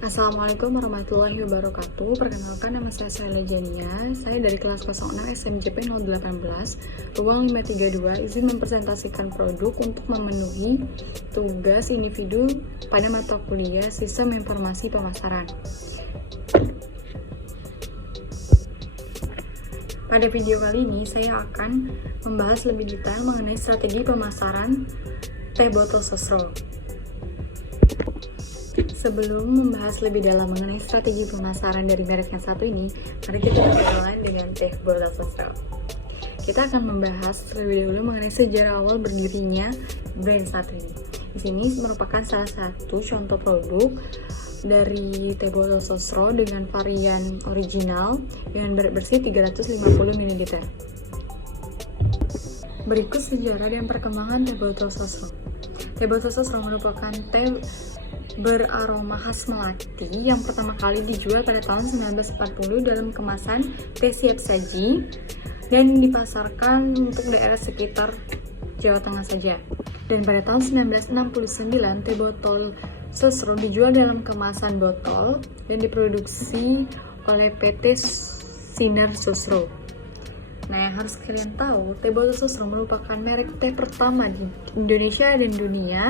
Assalamualaikum warahmatullahi wabarakatuh. Perkenalkan, nama saya Syaila Jania. Saya dari kelas 06 SMJP 018 ruang 532, izin mempresentasikan produk untuk memenuhi tugas individu pada mata kuliah Sistem Informasi Pemasaran. Pada video kali ini saya akan membahas lebih detail mengenai strategi pemasaran teh botol sosro. Sebelum membahas lebih dalam mengenai strategi pemasaran dari merek yang satu ini, mari kita berkenalan dengan teh botol sosro. Kita akan membahas terlebih dahulu mengenai sejarah awal berdirinya brand satu ini. Di sini merupakan salah satu contoh produk dari teh botol sosro dengan varian original dengan berat bersih 350 ml. Berikut sejarah dan perkembangan teh botol sosro. Teh botol sosro merupakan teh beraroma khas Melati yang pertama kali dijual pada tahun 1940 dalam kemasan teh siap saji dan dipasarkan untuk daerah sekitar Jawa Tengah saja. Dan pada tahun 1969 teh botol sosro dijual dalam kemasan botol dan diproduksi oleh PT Sinar Sosro. Nah, yang harus kalian tahu, teh botol sosro merupakan merek teh pertama di Indonesia dan dunia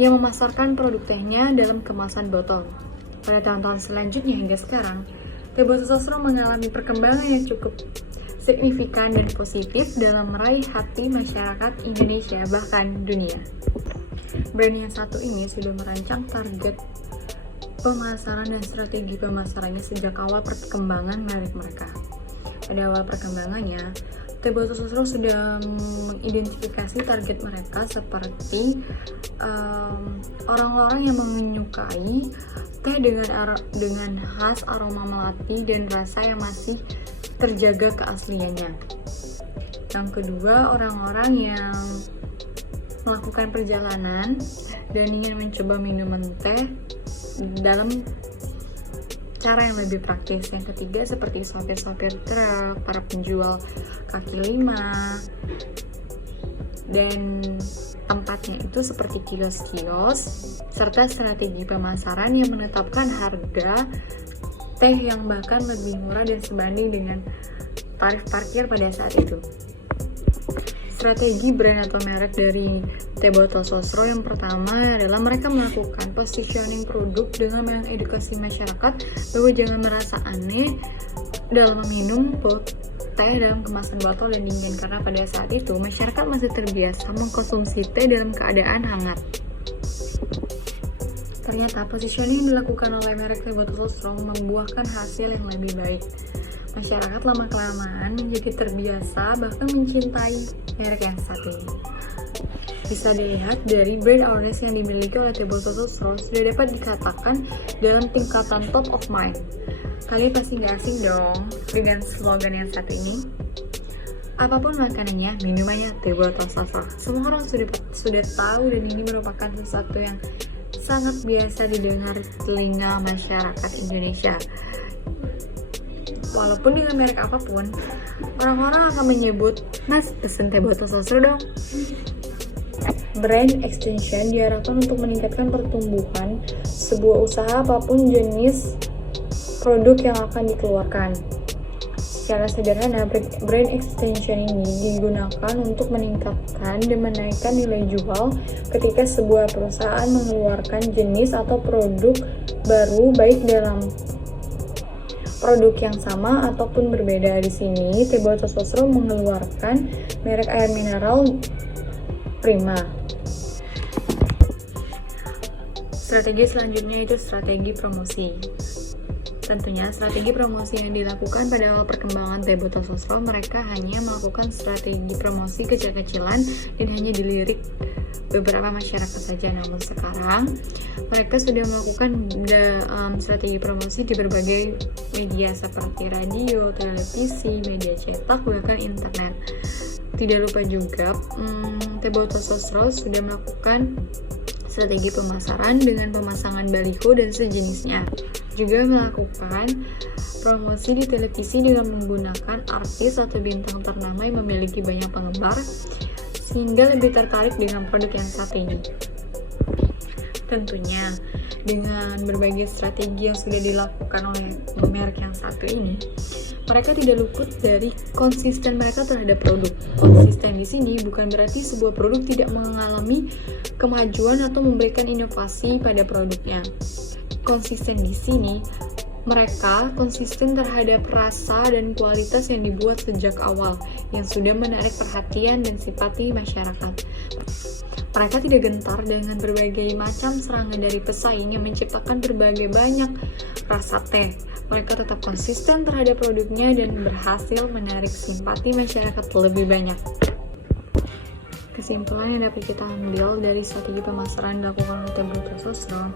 yang memasarkan produk tehnya dalam kemasan botol. Pada tahun-tahun selanjutnya hingga sekarang, teh botol sosro mengalami perkembangan yang cukup signifikan dan positif dalam meraih hati masyarakat Indonesia bahkan dunia. Brand yang satu ini sudah merancang target pemasaran dan strategi pemasarannya sejak awal perkembangan merek mereka. Pada awal perkembangannya, teh botol sosro sudah mengidentifikasi target mereka seperti orang-orang yang menyukai teh dengan khas aroma melati dan rasa yang masih terjaga keasliannya. Yang kedua, orang-orang yang melakukan perjalanan dan ingin mencoba minuman teh dalam cara yang lebih praktis. Yang ketiga, seperti sopir-sopir truk, para penjual kaki lima, dan tempatnya itu seperti kios-kios, serta strategi pemasaran yang menetapkan harga teh yang bahkan lebih murah dan sebanding dengan tarif parkir pada saat itu. Strategi brand atau merek dari teh botol sosro yang pertama adalah mereka melakukan positioning produk dengan mengedukasi masyarakat bahwa jangan merasa aneh dalam meminum teh dalam kemasan botol dan dingin, karena pada saat itu masyarakat masih terbiasa mengkonsumsi teh dalam keadaan hangat. Ternyata positioning yang dilakukan oleh merek teh botol sosro membuahkan hasil yang lebih baik. Masyarakat lama-kelamaan menjadi terbiasa bahkan mencintai merek yang satu ini. Bisa dilihat dari brand awareness yang dimiliki oleh teh botol sosro sudah dapat dikatakan dalam tingkatan top of mind. Kalian pasti gak asing dong dengan slogan yang satu ini. Apapun makanannya, minumannya teh botol sosro. Semua orang sudah tahu, dan ini merupakan sesuatu yang sangat biasa didengar telinga masyarakat Indonesia. Walaupun dengan merek apapun, orang-orang akan menyebut, "Mas, pesen teh botol sosro dong." Brand extension diarahkan untuk meningkatkan pertumbuhan sebuah usaha apapun jenis produk yang akan dikeluarkan. Secara sederhana, brand extension ini digunakan untuk meningkatkan dan menaikkan nilai jual ketika sebuah perusahaan mengeluarkan jenis atau produk baru, baik dalam produk yang sama ataupun berbeda. Di sini, teh botol sosro mengeluarkan merek air mineral Prima. Strategi selanjutnya itu strategi promosi. Tentunya strategi promosi yang dilakukan pada awal perkembangan teh botol sosro, mereka hanya melakukan strategi promosi kecil-kecilan dan hanya dilirik beberapa masyarakat saja. Namun sekarang mereka sudah melakukan strategi promosi di berbagai media seperti radio, televisi, media cetak, bahkan internet. Tidak lupa juga teh botol sosro sudah melakukan strategi pemasaran dengan pemasangan baliho dan sejenisnya. Juga melakukan promosi di televisi dengan menggunakan artis atau bintang ternama yang memiliki banyak penggemar, sehingga lebih tertarik dengan produk yang satu ini. Tentunya dengan berbagai strategi yang sudah dilakukan oleh merek yang satu ini, mereka tidak luput dari konsisten mereka terhadap produk. Konsisten di sini bukan berarti sebuah produk tidak mengalami kemajuan atau memberikan inovasi pada produknya. Konsisten di sini, mereka konsisten terhadap rasa dan kualitas yang dibuat sejak awal, yang sudah menarik perhatian dan simpati masyarakat. Mereka tidak gentar dengan berbagai macam serangan dari pesaing yang menciptakan berbagai banyak rasa teh. Mereka tetap konsisten terhadap produknya dan berhasil menarik simpati masyarakat lebih banyak. Kesimpulan yang dapat kita ambil dari strategi pemasaran dilakukan oleh Bruto Sasro,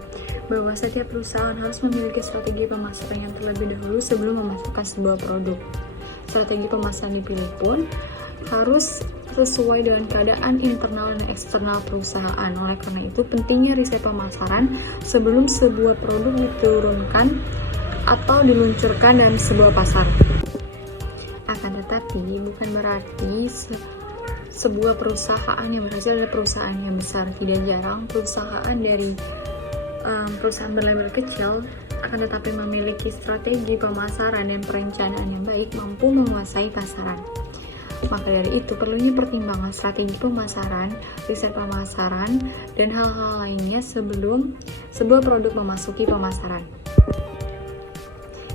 bahwa setiap perusahaan harus memiliki strategi pemasaran yang terlebih dahulu sebelum memasarkan sebuah produk. Strategi pemasaran dipilih pun harus sesuai dengan keadaan internal dan eksternal perusahaan. Oleh karena itu, pentingnya riset pemasaran sebelum sebuah produk diturunkan atau diluncurkan dalam sebuah pasar. Akan tetapi, bukan berarti sebuah perusahaan yang berhasil adalah perusahaan yang besar. Tidak jarang perusahaan dari perusahaan berlabel kecil akan tetapi memiliki strategi pemasaran dan perencanaan yang baik mampu menguasai pasaran. Maka dari itu perlunya pertimbangan strategi pemasaran, riset pemasaran, dan hal-hal lainnya sebelum sebuah produk memasuki pemasaran.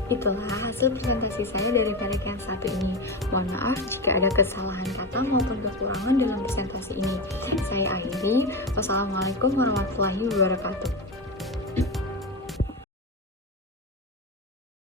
Itulah hasil presentasi saya dari merek yang satu ini. Mohon maaf jika ada kesalahan kata maupun kekurangan dalam presentasi ini. Saya akhiri. Wassalamualaikum warahmatullahi wabarakatuh.